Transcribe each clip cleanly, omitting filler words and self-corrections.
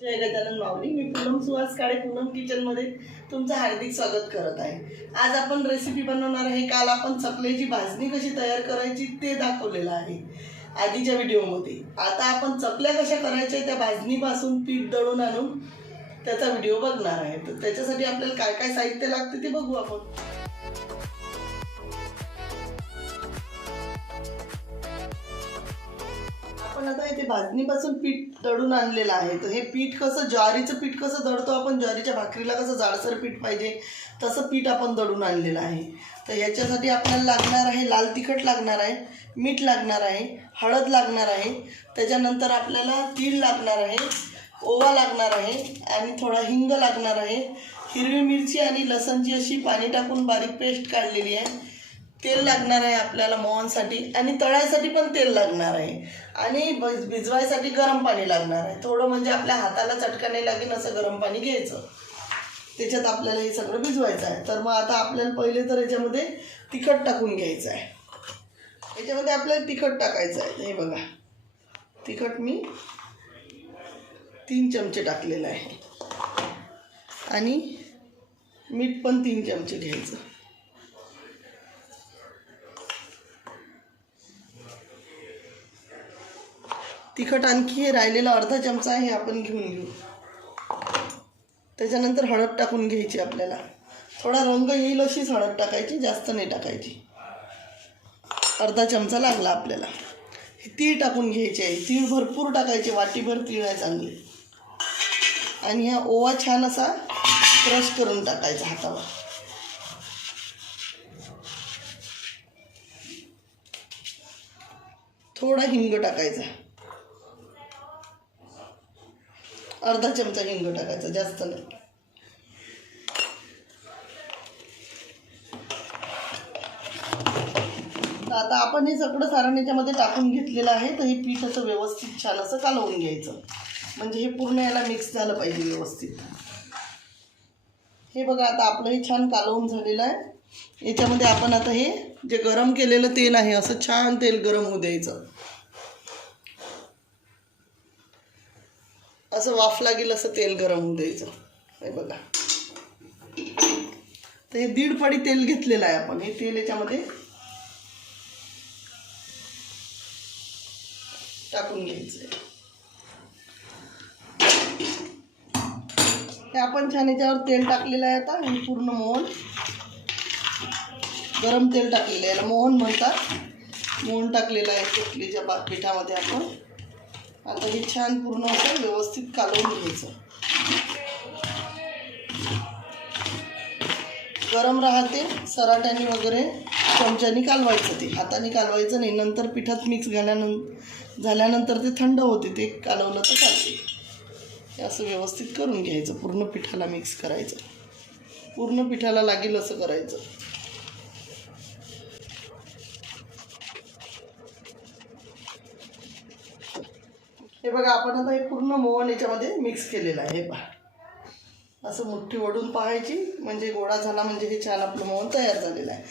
जय गजानन माऊली. मी पूनम सुहास काळे पूनम किचनमध्ये तुमचं हार्दिक स्वागत करत आहे. आज आपण रेसिपी बनवणार आहे. काल आपण चकलीची भाजणी कशी तयार करायची ते दाखवलेलं आहे आधीच्या व्हिडिओमध्ये. आता आपण चकल्या कशा करायच्या त्या भाजणीपासून पीठ दळून आणून त्याचा व्हिडिओ बघणार आहे. तर त्याच्यासाठी आपल्याला काय काय साहित्य लागते ते बघू आपण. आपण आता इथे भाजणीपासून पीठ दळून आणलेलं आहे. तर हे पीठ कसं, ज्वारीचं पीठ कसं दळतो आपण, ज्वारीच्या भाकरीला कसं जाडसर पीठ पाहिजे तसं पीठ आपण दळून आणलेलं आहे. तर याच्यासाठी आपल्याला लागणार आहे लाल तिखट लागणार आहे, मीठ लागणार आहे, हळद लागणार आहे, त्याच्यानंतर आपल्याला तीळ लागणार आहे, ओवा लागणार आहे आणि थोडा हिंग लागणार आहे, हिरवी मिरची आणि लसणची अशी पाणी टाकून बारीक पेस्ट काढलेली आहे, तेल लागणार आहे आपल्याला मोहनसाठी आणि तळायसाठी पण तेल लागणार आहे आणि भिजवायसाठी गरम पाणी लागणार आहे. थोडं म्हणजे आपल्या हाताला चटका नाही लागेल असं गरम पाणी घ्यायचं. त्याच्यात आपल्याला हे सगळं भिजवायचं आहे. तर मग आता आपल्याला पहिले तर याच्यामध्ये तिखट टाकून घ्यायचं आहे. याच्यामध्ये आपल्याला तिखट टाकायचं आहे. हे बघा, तिखट मी 3 चमचे टाकलेलं आहे आणि मीठ पण 3 चमचे घ्यायचं. तिखट आणखी हे राहिलेला अर्धा चमचा आहे, हे आपण घेऊन घेऊ. त्याच्यानंतर हळद टाकून घ्यायची. आपल्याला थोडा रंग येईल अशीच हळद टाकायची, जास्त नाही टाकायची. अर्धा चमचा लागला आपल्याला. हे तीळ टाकून घ्यायचे आहे. तीळ भरपूर टाकायचे, वाटीभर तीळ आहे चांगले. आणि हा ओवा छान असा क्रश करून टाकायचा हातावर. थोडा हिंग टाकायचा, अर्धा चमचा हिंग टाकायचा, जास्त नाही. आता आपण हे सगळं सारण याच्यामध्ये टाकून घेतलेलं आहे. तर हे पीठ असं व्यवस्थित छान असं कालवून घ्यायचं, म्हणजे हे पूर्ण याला मिक्स झालं पाहिजे व्यवस्थित. हे बघा, आता आपलं हे छान कालवून झालेलं आहे. याच्यामध्ये आपण आता हे जे गरम केलेलं तेल आहे असं छान तेल गरम होऊ द्यायचं. असं वाफ लागेल असं तेल गरम होऊ द्यायचं. हे बघा, तर हे 1.5 पडी तेल घेतलेलं आहे आपण. हे तेल याच्यामध्ये टाकून घ्यायचं. हे आपण छान याच्यावर तेल टाकलेलं आहे. आता हे पूर्ण मोहन, गरम तेल टाकलेलं आहे, याला मोहन म्हणतात. मोहन टाकलेलं आहे चकलीच्या पिठामध्ये आपण. आता हे छान पूर्ण असं व्यवस्थित कालवून घ्यायचं. गरम राहते, सराट्याने वगैरे चमच्याने कालवायचं. ते हाताने कालवायचं नाही. नंतर पिठात मिक्स झाल्यानंतर ते थंड होते, ते कालवलं तर चालते. हे असं व्यवस्थित करून घ्यायचं. पूर्ण पिठाला मिक्स करायचं, पूर्ण पिठाला लागेल असं करायचं. हे बघा, आपण आता हे पूर्ण मोहन याच्यामध्ये मिक्स केलेलं आहे. हे पहा, असं मुठ्ठी ओढून पाहायची, म्हणजे गोळा झाला म्हणजे हे छान आपलं मोहन तयार झालेलं आहे.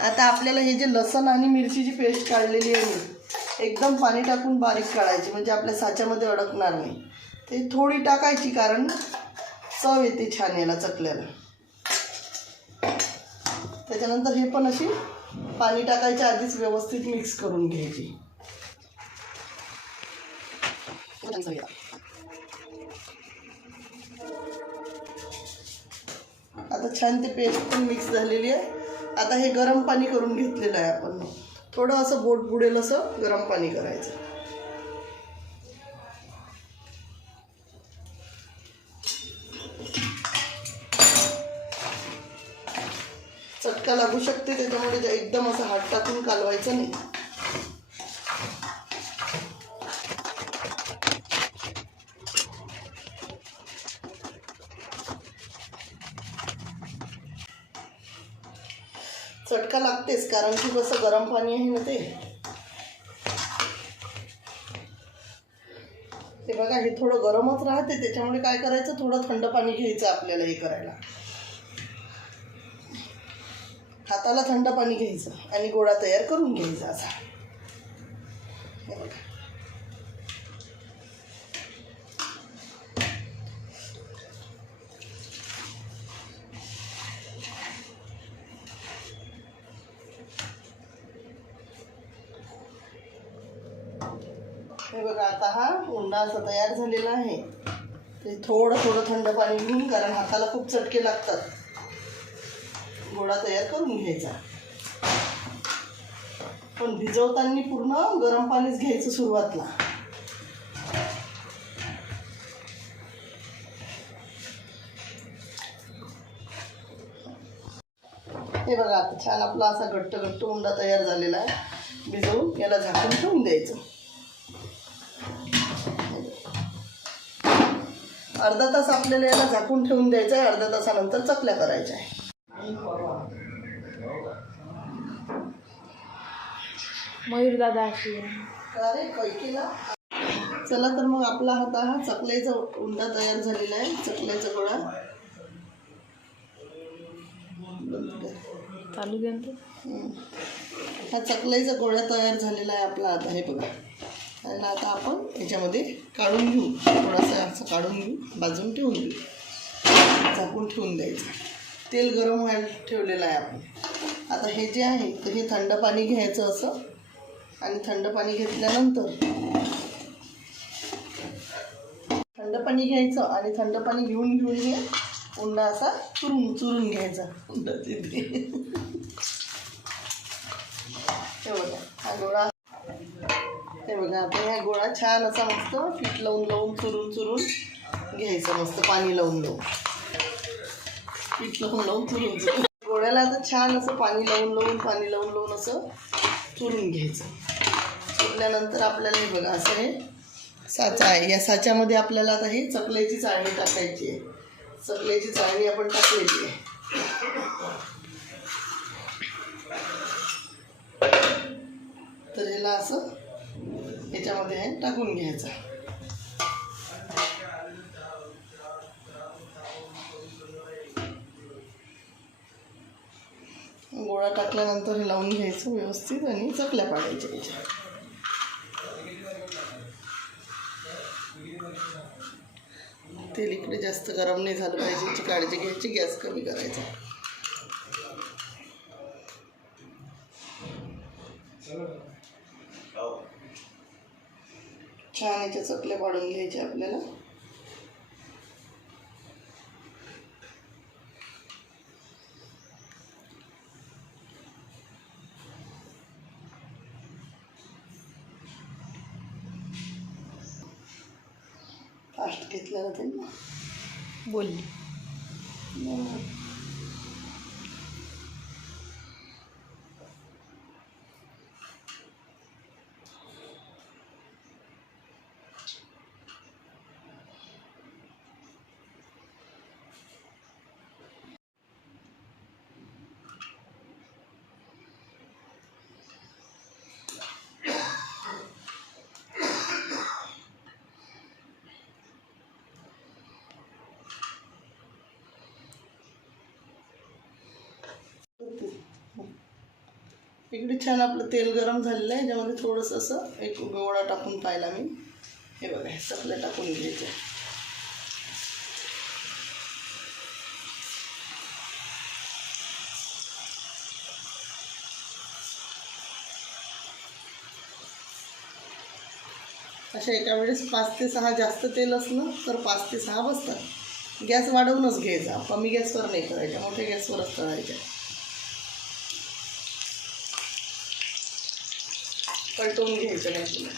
आता आपल्याला हे जे लसण आणि मिरचीची पेस्ट काढलेली आहे मी, एकदम पाणी टाकून बारीक काढायची, म्हणजे आपल्या साच्यामध्ये अडकणार नाही. ते थोडी टाकायची, कारण चव येते छान याला चकल्याला. त्याच्यानंतर हे पण अशी पाणी टाकायच्या आधीच व्यवस्थित मिक्स करून घ्यायची. आता छान ते पेस्ट पण मिक्स झालेली आहे. आता हे गरम पाणी करून घेतलेलं आहे आपण. थोडं असं बोट बुडेल असं गरम पाणी करायचं. चटका लागू शकते, त्याच्यामुळे एकदम असं हात टाकून कालवायचं नाही. चटका लागतेच, कारण की कसं गरम पाणी आहे ना ते. ते बघा, हे थोडं गरमच राहते, त्याच्यामुळे काय करायचं, थोडं थंड पाणी घ्यायचं आपल्याला हे करायला. हाताला थंड पाणी घ्यायचं आणि गोळा तयार करून घ्यायचा असा. हे बघा, हे बघा आता हा उंडा असा तयार झालेला आहे. ते थोडं थोडं थंड पाणी घेऊन, कारण हाताला खूप चटके लागतात, गोळा तयार करून घ्यायचा. पण भिजवताना पूर्ण गरम पाणीच घ्यायचं सुरुवातला. हे बघा आता छान आपला असा घट्ट घट्ट उंडा तयार झालेला आहे. भिजवून याला झाकून ठेवून द्यायचं. अर्धा तास आपल्याला याला झाकून ठेवून द्यायचं आहे. अर्ध्या तासानंतर चकल्या करायच्या आहे. मयूर दादा अशी अरे कैकीला. चला तर मग आपला आता हा चकल्याचा उंडा तयार झालेला आहे. चकल्याचा गोळा चालू द्या. हा चकल्याचा गोळा तयार झालेला आहे आपला. आता हे बघा, आणि आता आपण याच्यामध्ये काढून घेऊ. थोडासा असं काढून घेऊ, बाजून ठेवून घेऊ, झाकून ठेवून द्यायचं. तेल गरम व्हायला ठेवलेलं आहे आपण. आता हे जे आहे तर हे थंड पाणी घ्यायचं असं, आणि थंड पाणी घेतल्यानंतर थंड पाणी घ्यायचं आणि थंड पाणी घेऊन घेऊन हे उंडा असा चुरून घ्यायचा. उंडाचे हे बघा हा गोळा. हे बघा आता ह्या गोळा छान असा मस्त पीठ लावून चुरून घ्यायचं. मस्त पाणी लावून पीठ लावून चुरून गोळ्याला आता छान असं पाणी लावून असं चुरून घ्यायचं. चुरल्यानंतर आपल्याला हे बघा असं हे साचा आहे. या साच्यामध्ये आपल्याला आता ही चकल्याची चाळणी टाकायची आहे. चकल्याची चाळणी आपण टाकलेली आहे. तर ह्याला असं याच्यामध्ये हे टाकून घ्यायचं. गोळा टाकल्यानंतर हे लावून घ्यायचं व्यवस्थित आणि चकल्या पाडायच्या याच्या. तेल इकडे जास्त गरम नाही झालं पाहिजे, याची काळजी घ्यायची. गॅस कमी करायचा. छान याच्या चकल्या पाडून घ्यायच्या आपल्याला. फास्ट घेतलं ना त्यांना बोलली. इकडे छान आपलं तेल गरम झालेलं आहे. याच्यामध्ये थोडंसं असं एक गोळा टाकून पाहिला मी. हे बघा हे चकल्या टाकून घ्यायचं. अशा एका वेळेस 5 ते 6 जास्त तेल असलं तर 5 ते 6 बसतात. गॅस वाढवूनच घ्यायचा, कमी गॅसवर नाही करायच्या, मोठ्या गॅसवरच करायच्या. पलटवून घ्यायचं नाही तुला.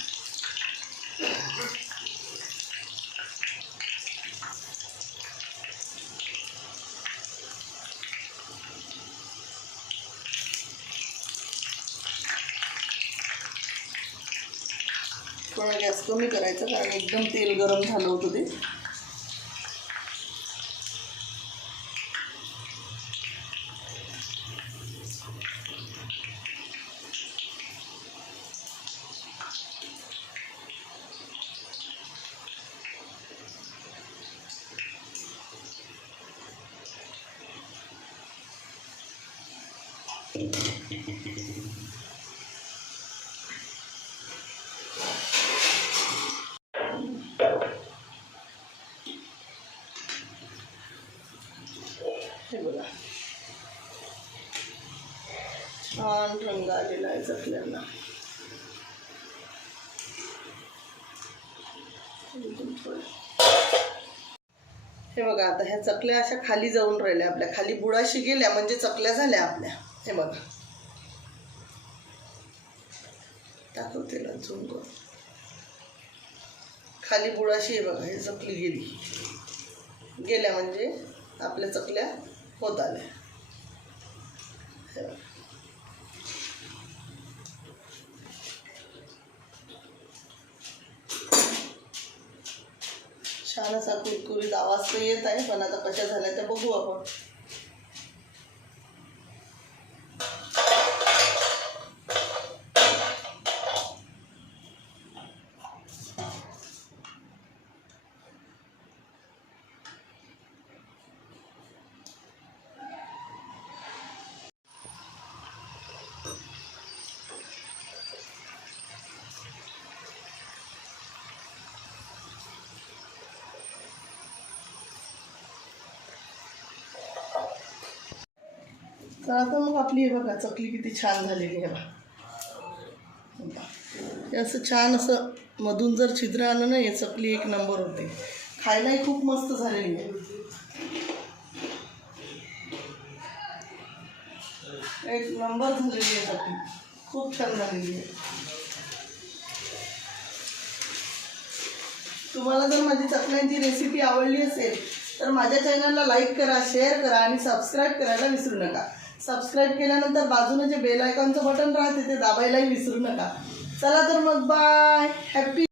थोडा गॅस कमी करायचा, कारण एकदम तेल गरम झालं होतं ते. हे बघा छान रंग आलेला आहे चकल्यांना. हे बघा आता ह्या चकल्या अशा खाली जाऊन राहिल्या, आपल्या खाली बुडाशी गेल्या म्हणजे चकल्या झाल्या आपल्या. हे बघा दाखवते ना झूम करून. खाली बुडाशी हे बघा, हे चकली गेल्या म्हणजे आपल्या चकल्या होत आल्या. हे बघा. छान असा कुरकुरीत आवाज तर येत आहे, पण आता कशा झाल्या त्या बघू आपण. तर आता मग आपली हे बघा चकली किती छान झालेली आहे. हे असं छान असं मधून जर छिद्र आलं ना, हे चकली एक नंबर होते. खायलाही खूप मस्त झालेली आहे, एक नंबर झालेली आहे चकली, खूप छान झालेली आहे. तुम्हाला जर माझी चकल्यांची रेसिपी आवडली असेल तर माझ्या चॅनलला लाईक करा, शेअर करा आणि सबस्क्राईब करायला विसरू नका. सबस्क्राईब केल्यानंतर बाजूने जे बेल आयकॉनचं बटन राहते ते दाबायलाही विसरू नका. चला तर मग बाय. हॅपी